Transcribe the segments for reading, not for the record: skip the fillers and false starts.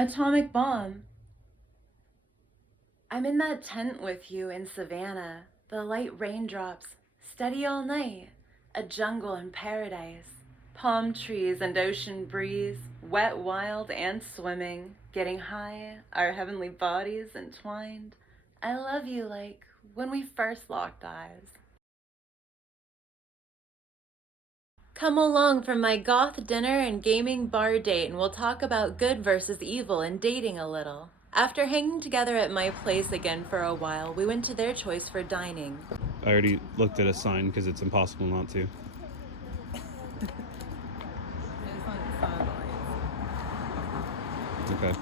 Atomic bomb. I'm in that tent with you in Savannah. The light raindrops, steady all night. A jungle in paradise. Palm trees and ocean breeze, wet, wild, and swimming. Getting high, our heavenly bodies entwined. I love you like when we first locked eyes. Come along for my goth dinner and gaming bar date, and we'll talk about good versus evil and dating a little. After hanging together at my place again for a while, we went to their choice for dining. I already looked at a sign because it's impossible not to. Okay.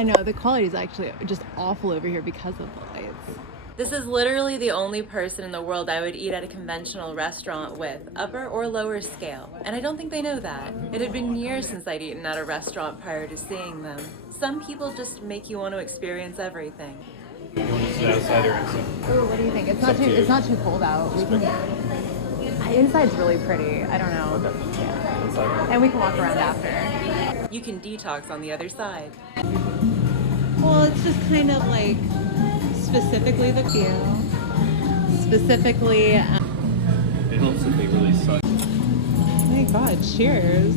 I know, the quality is actually just awful over here because of the lights. This is literally the only person in the world I would eat at a conventional restaurant with, upper or lower scale. And I don't think they know that. It had been years since I'd eaten at a restaurant prior to seeing them. Some people just make you want to experience everything. You want to sit outside or inside? Oh, what do you think? It's not too cold out. We can. Inside's really pretty. I don't know. Okay. Yeah. Inside. And we can walk around after. You can detox on the other side. Well, it's just kind of like specifically the feel. Specifically. It helps if they really suck. Oh my God! Cheers.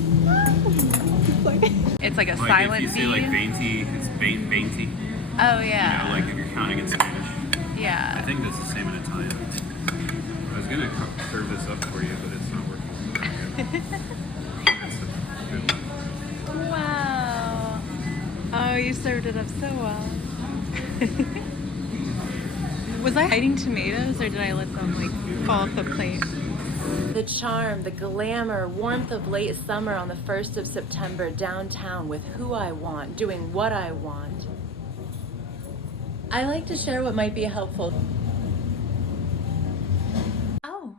It's like a Like silent if you say like bean. venti, it's venti. Oh You yeah. know, like if you're counting in Spanish. I Yeah. think that's the same in Italian. I was gonna serve this up for you, but it's not working. That's a good one. Wow. Oh, you served it up so well. Was I hiding tomatoes or did I let them like fall off the plate? The charm, the glamour, warmth of late summer on the 1st of September downtown with who I want, doing what I want. I like to share what might be helpful. Oh,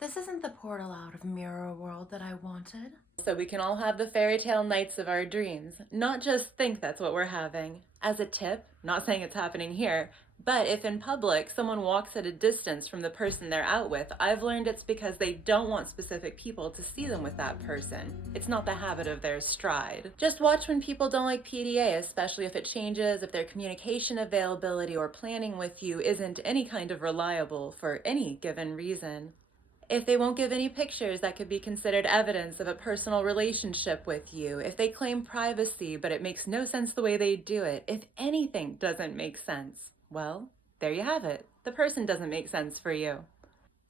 this isn't the portal out of Mirror World that I wanted. So we can all have the fairy tale nights of our dreams, not just think that's what we're having. As a tip, not saying it's happening here, but if in public someone walks at a distance from the person they're out with, I've learned it's because they don't want specific people to see them with that person. It's not the habit of their stride. Just watch when people don't like PDA, especially if it changes, if their communication availability or planning with you isn't any kind of reliable for any given reason. If they won't give any pictures that could be considered evidence of a personal relationship with you, if they claim privacy but it makes no sense the way they do it, if anything doesn't make sense, well, there you have it. The person doesn't make sense for you.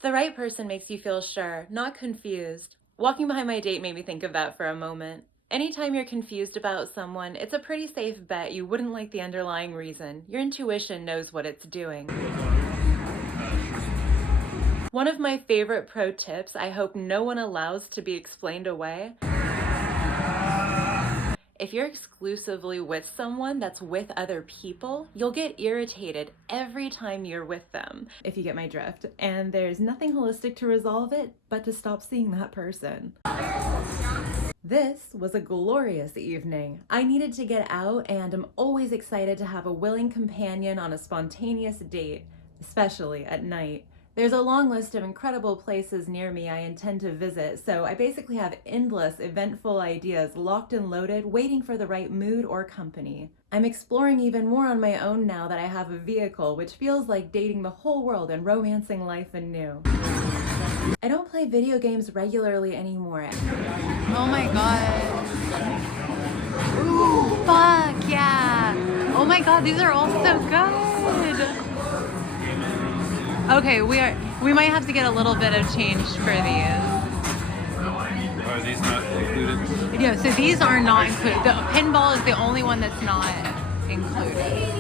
The right person makes you feel sure, not confused. Walking behind my date made me think of that for a moment. Anytime you're confused about someone, it's a pretty safe bet you wouldn't like the underlying reason. Your intuition knows what it's doing. One of my favorite pro tips I hope no one allows to be explained away. If you're exclusively with someone that's with other people, you'll get irritated every time you're with them, if you get my drift. And there's nothing holistic to resolve it but to stop seeing that person. This was a glorious evening. I needed to get out, and I'm always excited to have a willing companion on a spontaneous date, especially at night. There's a long list of incredible places near me I intend to visit, so I basically have endless, eventful ideas locked and loaded, waiting for the right mood or company. I'm exploring even more on my own now that I have a vehicle, which feels like dating the whole world and romancing life anew. I don't play video games regularly anymore. Oh my God. Ooh, fuck yeah. Oh my God, these are all so good. Okay, we might have to get a little bit of change for these. Are these not included? Yeah, so these are not included. The pinball is the only one that's not included.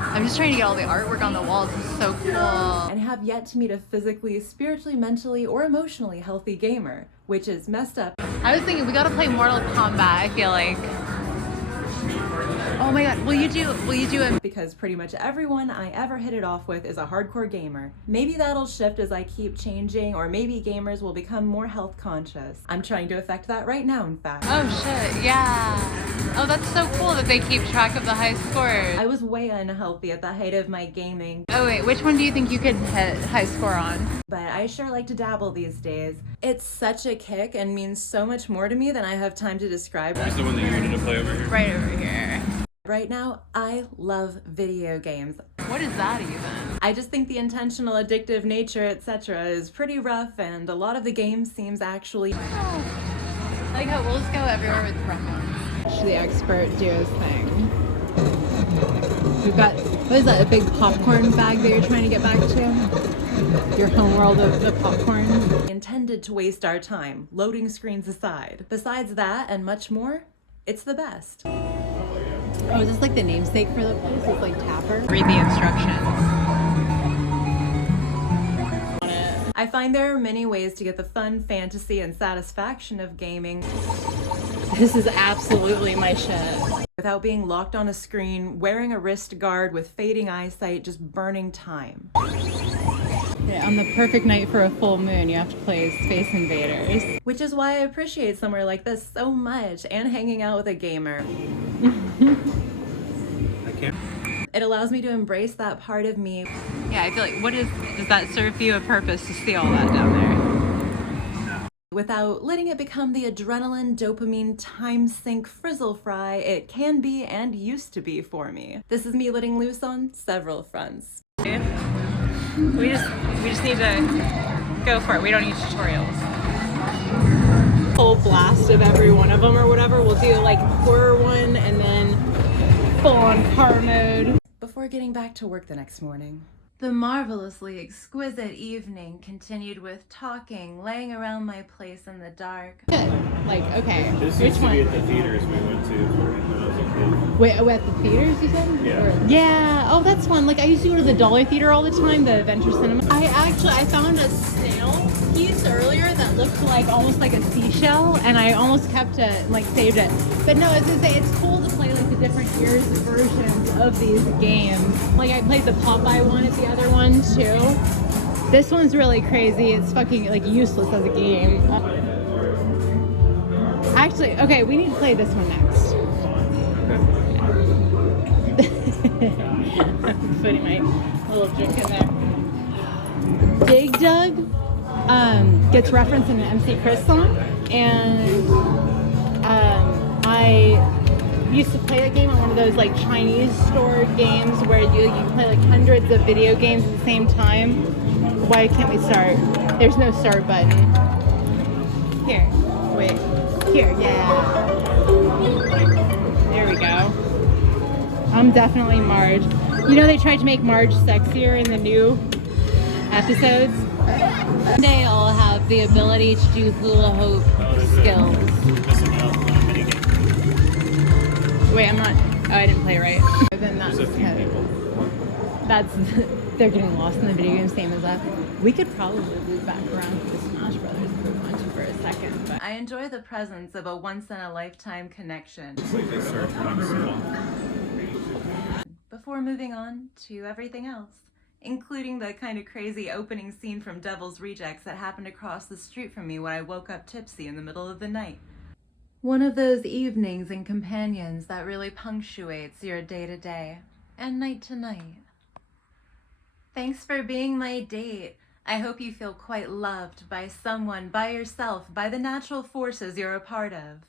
I'm just trying to get all the artwork on the walls. This is so cool. And have yet to meet a physically, spiritually, mentally, or emotionally healthy gamer, which is messed up. I was thinking we gotta play Mortal Kombat, I feel like. Oh my God, will you do a... Because pretty much everyone I ever hit it off with is a hardcore gamer. Maybe that'll shift as I keep changing, or maybe gamers will become more health conscious. I'm trying to affect that right now, in fact. Oh shit, yeah. Oh, that's so cool that they keep track of the high scores. I was way unhealthy at the height of my gaming. Oh wait, which one do you think you could hit high score on? But I sure like to dabble these days. It's such a kick and means so much more to me than I have time to describe. Where's the one that you wanted to play over here? Right over here. Right now, I love video games. What is that even? I just think the intentional addictive nature, etc. is pretty rough, and a lot of the game seems actually... I like how we'll just go everywhere with reference. The expert do his thing. We've got, what is that, a big popcorn bag that you're trying to get back to? Your homeworld of the popcorn? Intended to waste our time, loading screens aside. Besides that and much more, it's the best. Oh, is this like the namesake for the place? It's like Tapper? Read the instructions. I find there are many ways to get the fun, fantasy, and satisfaction of gaming This is absolutely my shit. without being locked on a screen, wearing a wrist guard with fading eyesight, just burning time. Yeah, on the perfect night for a full moon, you have to play Space Invaders. Which is why I appreciate somewhere like this so much, and hanging out with a gamer. I can't. It allows me to embrace that part of me Yeah, I feel like, does that serve you a purpose to see all that down there? without letting it become the adrenaline, dopamine, time sink frizzle fry it can be and used to be for me. This is me letting loose on several fronts. We just need to go for it. We don't need tutorials. Full blast of every one of them or whatever. We'll do like horror one and then full on car mode. Before getting back to work the next morning. The marvelously exquisite evening continued with talking, laying around my place in the dark. Like, okay, This which used to one? be at the theaters we went to when I was a kid. Wait, at the theaters you said? Yeah. Yeah, oh that's fun. Like I used to go to the Dollar Theater all the time, the Adventure Cinema. I found a snail piece earlier that looked like almost like a seashell, and I almost kept it, like saved it. But no, as I say, it's cool to play like the different years versions of these games. Like I played the Popeye one at the other one too. This one's really crazy. It's fucking like useless as a game. Actually, okay, we need to play this one next. I'm putting my little drink in there. Dig Dug gets referenced in an MC Chris song, and I used to play that game on one of those like Chinese store games where you play like hundreds of video games at the same time. Why can't we start? There's no start button. Here, wait. Here, yeah. There we go. I'm definitely Marge. You know they tried to make Marge sexier in the new episodes? One day I'll have the ability to do hula hoop skills. Missing out on a minigame. Wait, I'm not. Oh, I didn't play right. Then that's There's a few people. That's they're getting lost in the video game, same as us. We could probably loop back around to the Smash Brothers if we want to for a second. But I enjoy the presence of a once-in-a-lifetime connection. It's like they start turning small. Before moving on to everything else, including the kind of crazy opening scene from Devil's Rejects that happened across the street from me when I woke up tipsy in the middle of the night. One of those evenings and companions that really punctuates your day-to-day and night-to-night. Thanks for being my date. I hope you feel quite loved by someone, by yourself, by the natural forces you're a part of.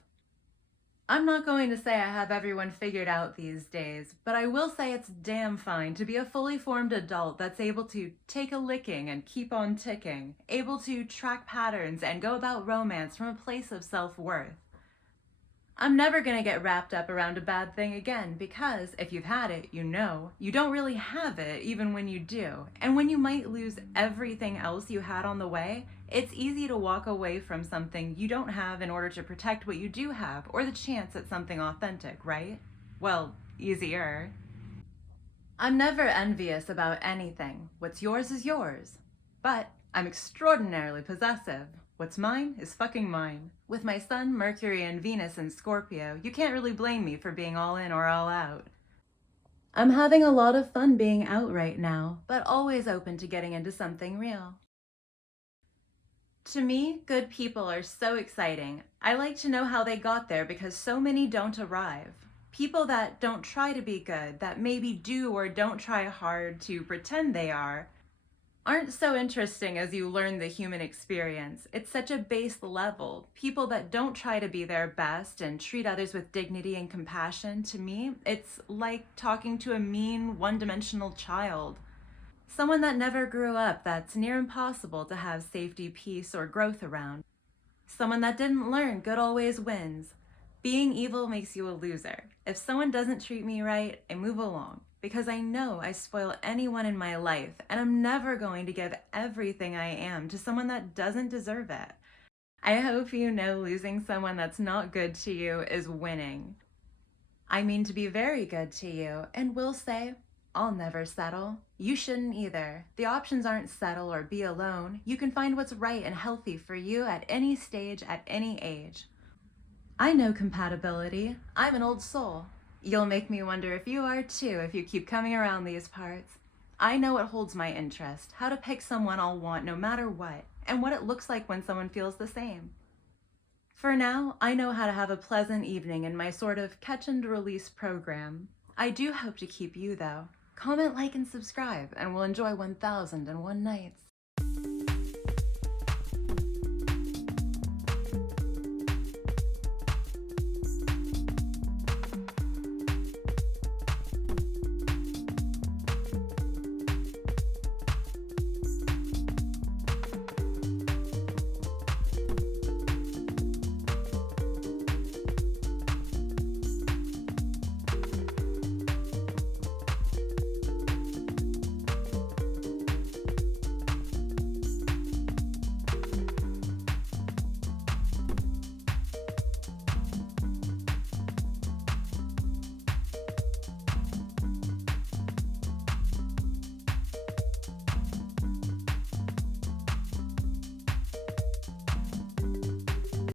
I'm not going to say I have everyone figured out these days, but I will say it's damn fine to be a fully formed adult that's able to take a licking and keep on ticking, able to track patterns and go about romance from a place of self-worth. I'm never gonna get wrapped up around a bad thing again because if you've had it, you know, you don't really have it even when you do. And when you might lose everything else you had on the way, it's easy to walk away from something you don't have in order to protect what you do have or the chance at something authentic, right? Well, easier. I'm never envious about anything. What's yours is yours. But I'm extraordinarily possessive. What's mine is fucking mine. With my sun, Mercury, and Venus in Scorpio, you can't really blame me for being all in or all out. I'm having a lot of fun being out right now, but always open to getting into something real. To me, good people are so exciting. I like to know how they got there because so many don't arrive. People that don't try to be good, that maybe do or don't try hard to pretend they are, aren't so interesting as you learn the human experience. It's such a base level. People that don't try to be their best and treat others with dignity and compassion, to me, it's like talking to a mean, one-dimensional child. Someone that never grew up, that's near impossible to have safety, peace, or growth around. Someone that didn't learn good always wins. Being evil makes you a loser. If someone doesn't treat me right, I move along, because I know I spoil anyone in my life, and I'm never going to give everything I am to someone that doesn't deserve it. I hope you know losing someone that's not good to you is winning. I mean to be very good to you, and will say, I'll never settle. You shouldn't either. The options aren't settle or be alone. You can find what's right and healthy for you at any stage, at any age. I know compatibility. I'm an old soul. You'll make me wonder if you are too, if you keep coming around these parts. I know what holds my interest, how to pick someone I'll want no matter what, and what it looks like when someone feels the same. For now, I know how to have a pleasant evening in my sort of catch and release program. I do hope to keep you though. Comment, like, and subscribe, and we'll enjoy 1001 nights.